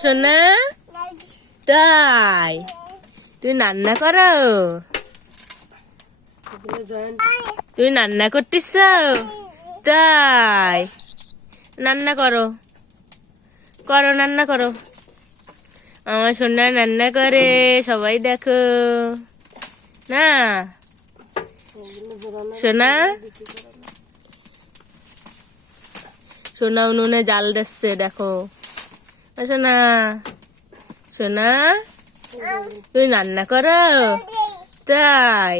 সোনা তাই তুই রান্না করো, তুই রান্না করতিস তাই রান্না করো করো রান্না করো। আমার সোনা রান্না করে সবাই দেখো না সোনা। সোনা উনুনে জাল দিচ্ছে দেখো। সোনা সোনা তুই রান্না করো তাই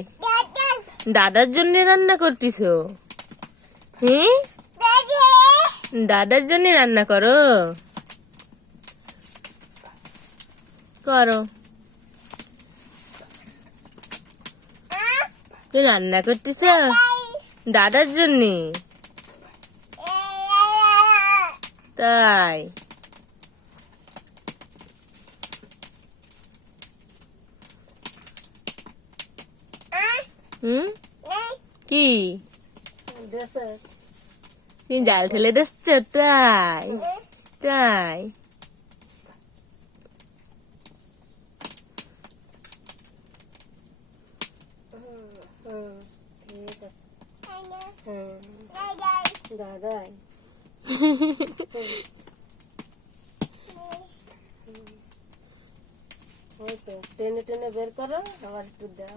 দাদার জন্য রান্না করতিস? দাদার জন্য রান্না করো করো। তুই রান্না করতিস দাদার জন্য তাই? কি তুই জাল ঠেলে দিচ্ছ তাই তাই? দাদাই টেনে টেনে বের করো আবার একটু দাও।